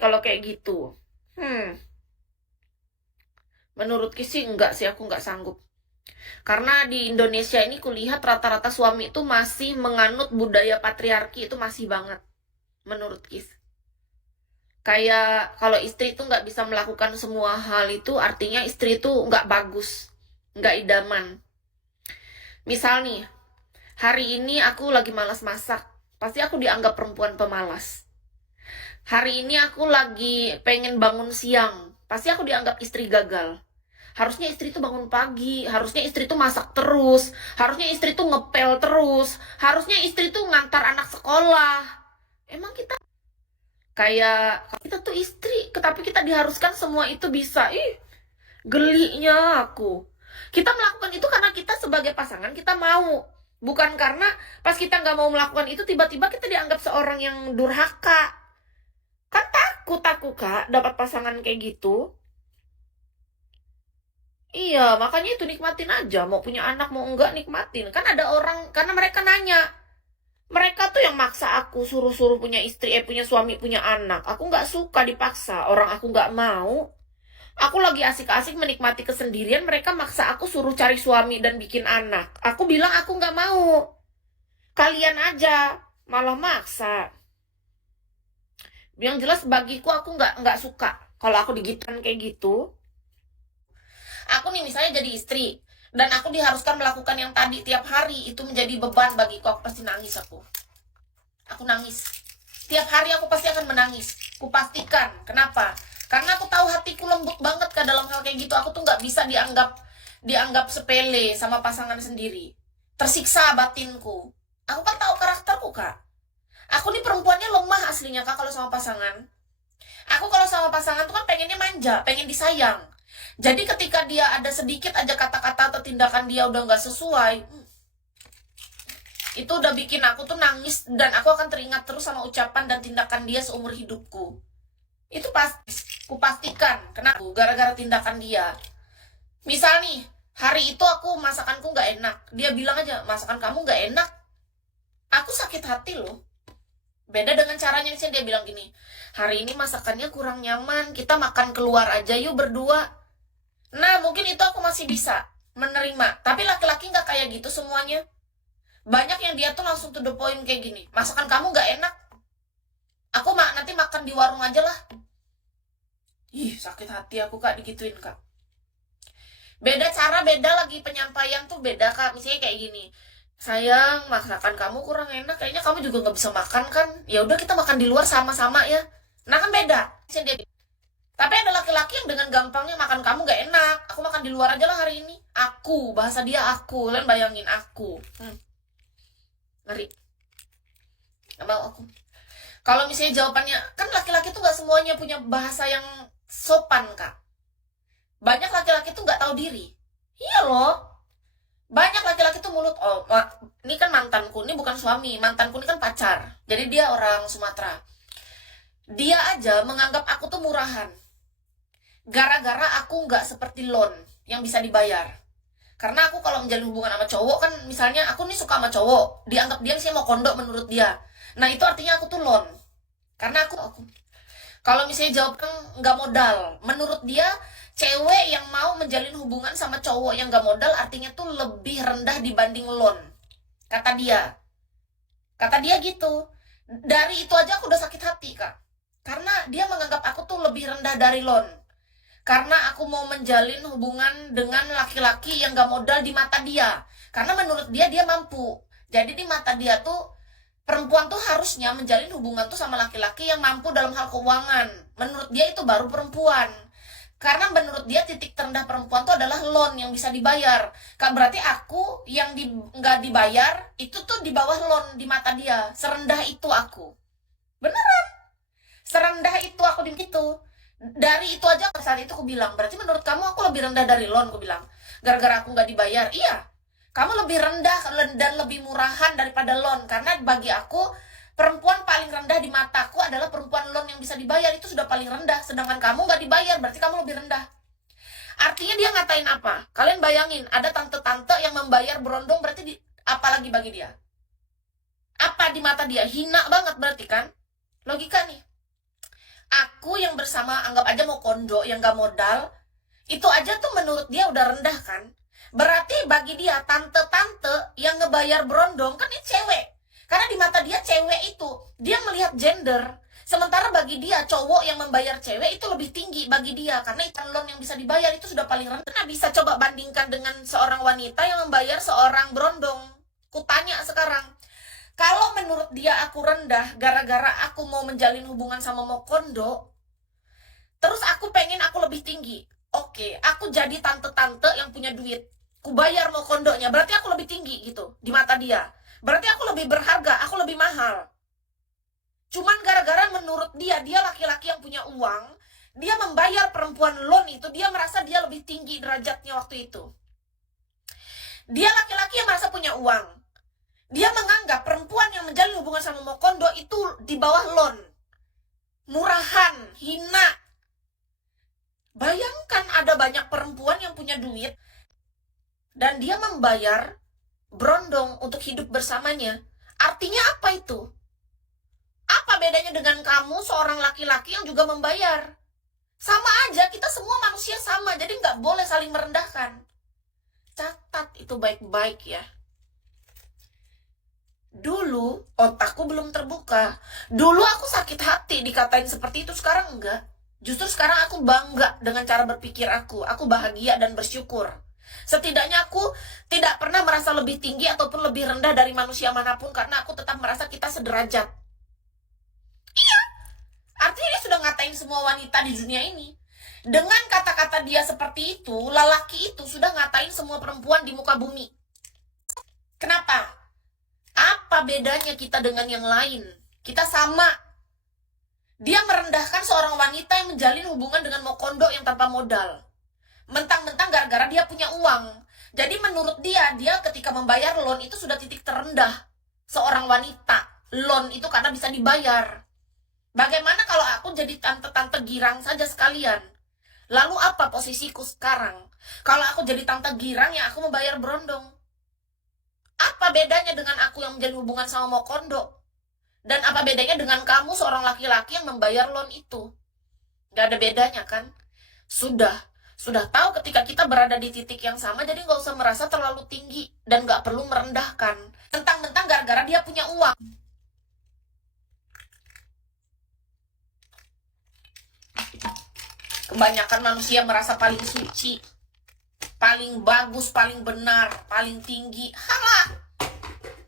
kalau kayak gitu. Menurutku sih enggak sih, aku enggak sanggup. Karena di Indonesia ini kulihat rata-rata suami itu masih menganut budaya patriarki, itu masih banget menurut Kis. Kayak kalau istri itu nggak bisa melakukan semua hal itu, artinya istri itu nggak bagus, nggak idaman. Misal nih, hari ini aku lagi malas masak, pasti aku dianggap perempuan pemalas. Hari ini aku lagi pengen bangun siang, pasti aku dianggap istri gagal. Harusnya istri itu bangun pagi, harusnya istri itu masak terus, harusnya istri itu ngepel terus, harusnya istri itu ngantar anak sekolah. Emang kita kayak kita tuh istri, tapi kita diharuskan semua itu bisa. Ih, gelinya aku. Kita melakukan itu karena kita sebagai pasangan kita mau. Bukan karena pas kita nggak mau melakukan itu tiba-tiba kita dianggap seorang yang durhaka. Kan takut aku kak dapat pasangan kayak gitu. Iya, makanya itu nikmatin aja. Mau punya anak mau enggak nikmatin. Kan ada orang, karena mereka nanya. Mereka tuh yang maksa aku suruh-suruh punya istri, punya suami, punya anak. Aku nggak suka dipaksa. Orang aku nggak mau. Aku lagi asik-asik menikmati kesendirian, mereka maksa aku suruh cari suami dan bikin anak. Aku bilang aku nggak mau. Kalian aja, malah maksa. Yang jelas bagiku aku nggak suka kalau aku digitukan kayak gitu. Aku nih misalnya jadi istri, dan aku diharuskan melakukan yang tadi tiap hari, itu menjadi beban bagiku. Aku pasti nangis aku. Aku nangis. Tiap hari aku pasti akan menangis. Kupastikan. Kenapa? Karena aku tahu hatiku lembut banget ke dalam hal kayak gitu. Aku tuh nggak bisa dianggap sepele sama pasangan sendiri. Tersiksa batinku. Aku kan tahu karakterku kak. Aku nih perempuannya lemah aslinya kak kalau sama pasangan. Aku kalau sama pasangan tuh kan pengennya manja, pengen disayang. Jadi ketika dia ada sedikit aja kata-kata atau tindakan dia udah nggak sesuai, itu udah bikin aku tuh nangis dan aku akan teringat terus sama ucapan dan tindakan dia seumur hidupku. Itu pasti, kupastikan kenapa gara-gara tindakan dia. Misal nih, hari itu aku masakanku nggak enak, dia bilang aja masakan kamu nggak enak, aku sakit hati loh. Beda dengan caranya misalnya dia bilang gini, hari ini masakannya kurang nyaman, kita makan keluar aja yuk berdua. Nah mungkin itu aku masih bisa menerima, tapi laki-laki nggak kayak gitu semuanya. Banyak yang dia tuh langsung to the point kayak gini, masakan kamu nggak enak, aku nanti makan di warung aja lah. Ih sakit hati aku kak digituin kak. Beda cara, beda lagi penyampaian tuh beda kak. Misalnya kayak gini, sayang masakan kamu kurang enak, kayaknya kamu juga nggak bisa makan kan, ya udah kita makan di luar sama-sama ya. Nah kan beda. Tapi ada laki-laki yang dengan gampangnya makan kamu nggak enak, aku makan di luar aja lah hari ini. Aku, bahasa dia aku, kalian bayangin aku. Ngeri. Gak mau aku. Kalau misalnya jawabannya, kan laki-laki tuh nggak semuanya punya bahasa yang sopan kak. Banyak laki-laki tuh nggak tahu diri. Iya loh. Banyak laki-laki tuh mulut, oh ini kan mantanku, ini bukan suami, mantanku ini kan pacar. Jadi dia orang Sumatera. Dia aja menganggap aku tuh murahan. Gara-gara aku nggak seperti loan yang bisa dibayar. Karena aku kalau menjalin hubungan sama cowok kan, misalnya aku nih suka sama cowok, dianggap dia sih mau kondok menurut dia. Nah itu artinya aku tuh loan. Karena aku kalau misalnya jawab kan nggak modal, menurut dia cewek yang mau menjalin hubungan sama cowok yang nggak modal artinya tuh lebih rendah dibanding loan. Kata dia gitu. Dari itu aja aku udah sakit hati kak. Karena dia menganggap aku tuh lebih rendah dari loan. Karena aku mau menjalin hubungan dengan laki-laki yang gak modal di mata dia. Karena menurut dia, dia mampu. Jadi di mata dia tuh, perempuan tuh harusnya menjalin hubungan tuh sama laki-laki yang mampu dalam hal keuangan. Menurut dia itu baru perempuan. Karena menurut dia titik terendah perempuan tuh adalah loan yang bisa dibayar. Kan berarti aku yang nggak dibayar, itu tuh di bawah loan di mata dia. Serendah itu aku. Beneran. Serendah itu aku di situ. Dari itu aja saat itu aku bilang, berarti menurut kamu aku lebih rendah dari loan, aku bilang. Gara-gara aku nggak dibayar. Iya, kamu lebih rendah dan lebih murahan daripada loan. Karena bagi aku, perempuan paling rendah di mataku adalah perempuan loan yang bisa dibayar. Itu sudah paling rendah. Sedangkan kamu nggak dibayar, berarti kamu lebih rendah. Artinya dia ngatain apa? Kalian bayangin, ada tante-tante yang membayar berondong, berarti apalagi bagi dia? Apa di mata dia? Hina banget berarti kan? Logika nih. Aku yang bersama, anggap aja mau kondo, yang gak modal, itu aja tuh menurut dia udah rendah kan. Berarti bagi dia tante-tante yang ngebayar berondong kan ini cewek. Karena di mata dia cewek itu, dia melihat gender. Sementara bagi dia cowok yang membayar cewek itu lebih tinggi bagi dia. Karena ikan loan yang bisa dibayar itu sudah paling rendah. Nah, bisa coba bandingkan dengan seorang wanita yang membayar seorang berondong. Kutanya sekarang, kalau menurut dia aku rendah gara-gara aku mau menjalin hubungan sama Mokondo, terus aku pengen aku lebih tinggi. Oke, aku jadi tante-tante yang punya duit. Ku bayar Mokondonya, berarti aku lebih tinggi gitu di mata dia. Berarti aku lebih berharga, aku lebih mahal. Cuman gara-gara menurut dia laki-laki yang punya uang, dia membayar perempuan loan itu, dia merasa dia lebih tinggi derajatnya waktu itu. Dia laki-laki yang merasa punya uang. Dia menganggap perempuan yang menjalin hubungan sama Mokondo itu di bawah loan. Murahan, hina. Bayangkan ada banyak perempuan yang punya duit dan dia membayar berondong untuk hidup bersamanya. Artinya apa itu? Apa bedanya dengan kamu seorang laki-laki yang juga membayar? Sama aja, kita semua manusia sama, jadi nggak boleh saling merendahkan. Catat itu baik-baik ya. Dulu otakku belum terbuka. Dulu aku sakit hati dikatain seperti itu, sekarang enggak. Justru sekarang aku bangga dengan cara berpikir aku. Aku bahagia dan bersyukur. Setidaknya aku tidak pernah merasa lebih tinggi ataupun lebih rendah dari manusia manapun, karena aku tetap merasa kita sederajat. Iya, artinya dia sudah ngatain semua wanita di dunia ini. Dengan kata-kata dia seperti itu, lelaki itu sudah ngatain semua perempuan di muka bumi. Kenapa? Apa bedanya kita dengan yang lain? Kita sama. Dia merendahkan seorang wanita yang menjalin hubungan dengan Mokondo yang tanpa modal. Mentang-mentang gara-gara dia punya uang. Jadi menurut dia ketika membayar loan itu sudah titik terendah seorang wanita. Loan itu karena bisa dibayar. Bagaimana kalau aku jadi tante-tante girang saja sekalian? Lalu apa posisiku sekarang? Kalau aku jadi tante girang ya aku membayar berondong. Apa bedanya dengan aku yang menjalin hubungan sama Mokondo? Dan apa bedanya dengan kamu seorang laki-laki yang membayar loan itu? Gak ada bedanya kan? Sudah tahu ketika kita berada di titik yang sama, jadi gak usah merasa terlalu tinggi dan gak perlu merendahkan. Mentang-mentang gara-gara dia punya uang. Kebanyakan manusia merasa paling suci, paling bagus, paling benar, paling tinggi. Halah,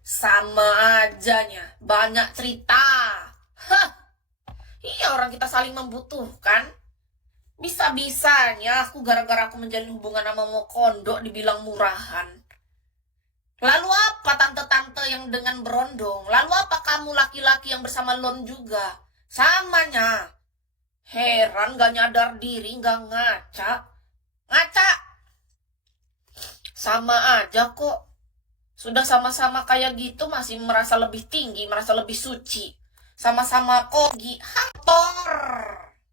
sama ajanya, banyak cerita. Hah, iya orang kita saling membutuhkan. Bisa-bisanya aku gara-gara aku menjalin hubungan sama Mokondo dibilang murahan. Lalu apa tante-tante yang dengan berondong? Lalu apa kamu laki-laki yang bersama loan juga? Samanya. Heran gak nyadar diri, gak ngaca. Ngaca. Sama aja kok. Sudah sama-sama kayak gitu masih merasa lebih tinggi, merasa lebih suci. Sama-sama kogi, kotor.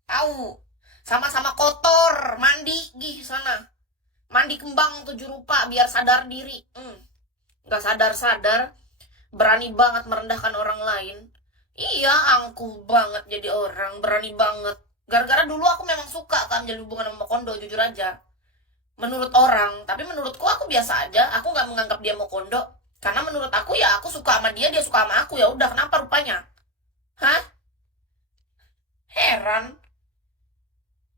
Tahu? Sama-sama kotor, mandi gih sana. Mandi kembang 7 rupa biar sadar diri. Gak sadar-sadar, berani banget merendahkan orang lain. Iya, angkuh banget jadi orang, berani banget. Gara-gara dulu aku memang suka kan jadi hubungan sama Mokondo, jujur aja. Menurut orang, tapi menurutku aku biasa aja. Aku nggak menganggap dia Mokondo, karena menurut aku ya aku suka sama dia suka sama aku, ya udah. Kenapa rupanya? Hah? Heran.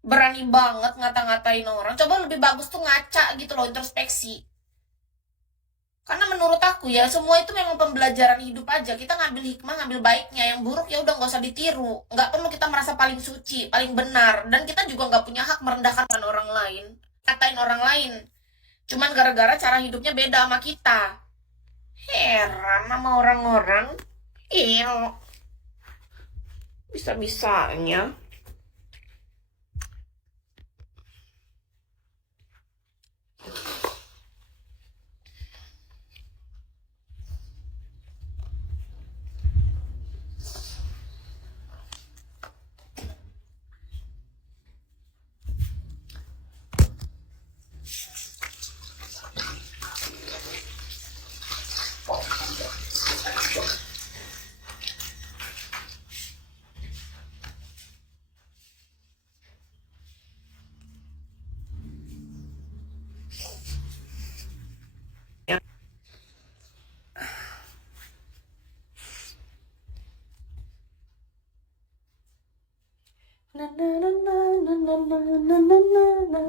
Berani banget ngata-ngatain orang. Coba lebih bagus tuh ngaca gitu loh, introspeksi. Karena menurut aku ya semua itu memang pembelajaran hidup aja. Kita ngambil hikmah, ngambil baiknya. Yang buruk ya udah nggak usah ditiru. Nggak perlu kita merasa paling suci, paling benar. Dan kita juga nggak punya hak merendahkan orang lain, katain orang lain. Cuman gara-gara cara hidupnya beda sama kita. Heran sama orang-orang. Iya. Bisa-bisanya. Na na na na na na na na na na.